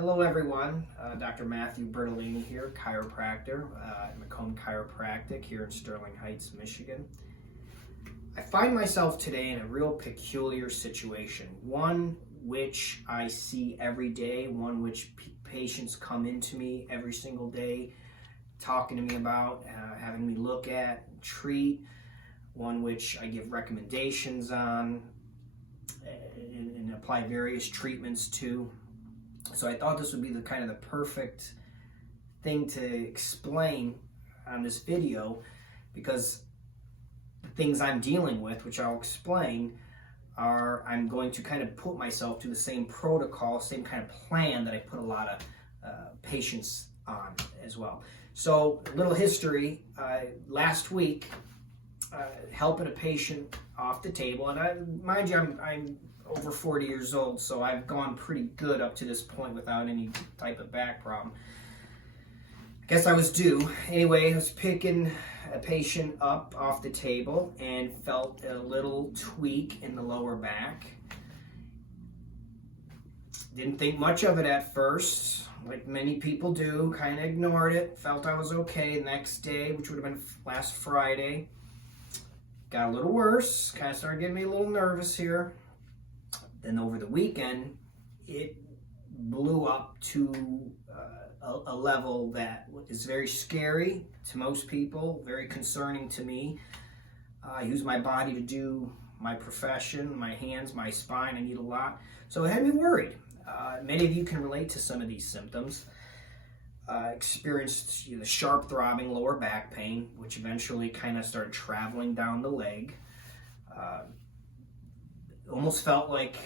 Hello everyone, Dr. Bertollini here, chiropractor at Macomb Chiropractic here in Sterling Heights, Michigan. I find myself today in a real peculiar situation, one which I see every day, one which patients come into me every single day talking to me about, having me look at, treat, one which I give recommendations on and apply various treatments to. So I thought this would be the perfect thing to explain on this video, because the things I'm dealing with, which I'll explain, are I'm going to kind of put myself through the same protocol, same kind of plan that I put a lot of patients on as well. So a little history, last week, helping a patient off the table, and mind you, I'm over 40 years old, so I've gone pretty good up to this point without any type of back problem. I guess I was due. Anyway, I was picking a patient up off the table and felt a little tweak in the lower back. Didn't think much of it at first, like many people do, kind of ignored it, felt I was okay. The next day, which would have been last Friday, got a little worse, kind of started getting me a little nervous here. Then over the weekend, it blew up to a level that is very scary to most people, very concerning to me. I use my body to do my profession, my hands, my spine. I need a lot. So it had me worried. Many of you can relate to some of these symptoms. Experienced the sharp throbbing lower back pain, which eventually kind of started traveling down the leg. Almost felt like,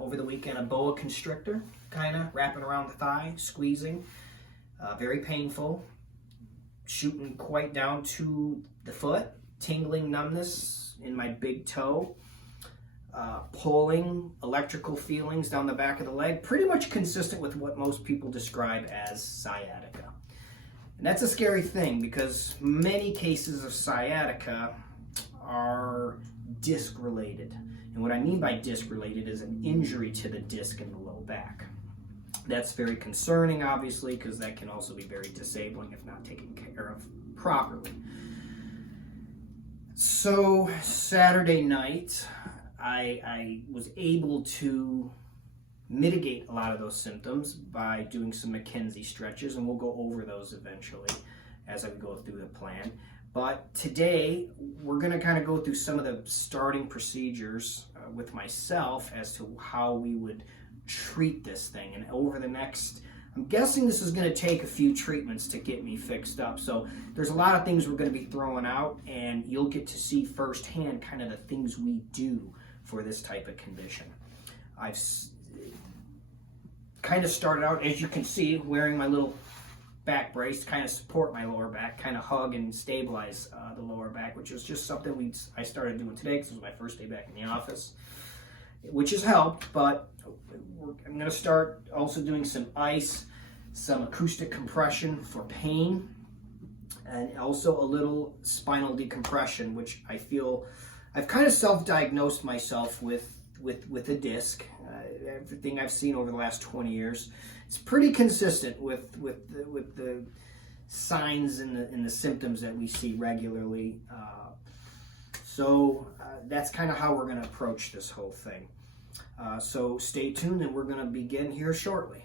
over the weekend, a boa constrictor, kind of wrapping around the thigh, squeezing. Very painful. Shooting quite down to the foot. Tingling numbness in my big toe. Pulling electrical feelings down the back of the leg. Pretty much consistent with what most people describe as sciatica. And that's a scary thing, because many cases of sciatica are disc related. And what I mean by disc related is an injury to the disc in the low back. That's very concerning, obviously, because that can also be very disabling if not taken care of properly. So Saturday night, I was able to mitigate a lot of those symptoms by doing some McKenzie stretches, and we'll go over those eventually as I go through the plan. But today, we're going to kind of go through some of the starting procedures with myself as to how we would treat this thing. And over the next, I'm guessing this is going to take a few treatments to get me fixed up. So there's a lot of things we're going to be throwing out, and you'll get to see firsthand kind of the things we do for this type of condition. I've kind of started out, as you can see, wearing my little back brace to kind of support my lower back, kind of hug and stabilize the lower back, which was just something I started doing today because it was my first day back in the office, which has helped. But I'm going to start also doing some ice, some acoustic compression for pain, and also a little spinal decompression, which I feel I've kind of self-diagnosed myself with a disc. Everything I've seen over the last 20 years, it's pretty consistent with the signs and the symptoms that we see regularly. So that's kind of how we're going to approach this whole thing. So stay tuned, and we're going to begin here shortly.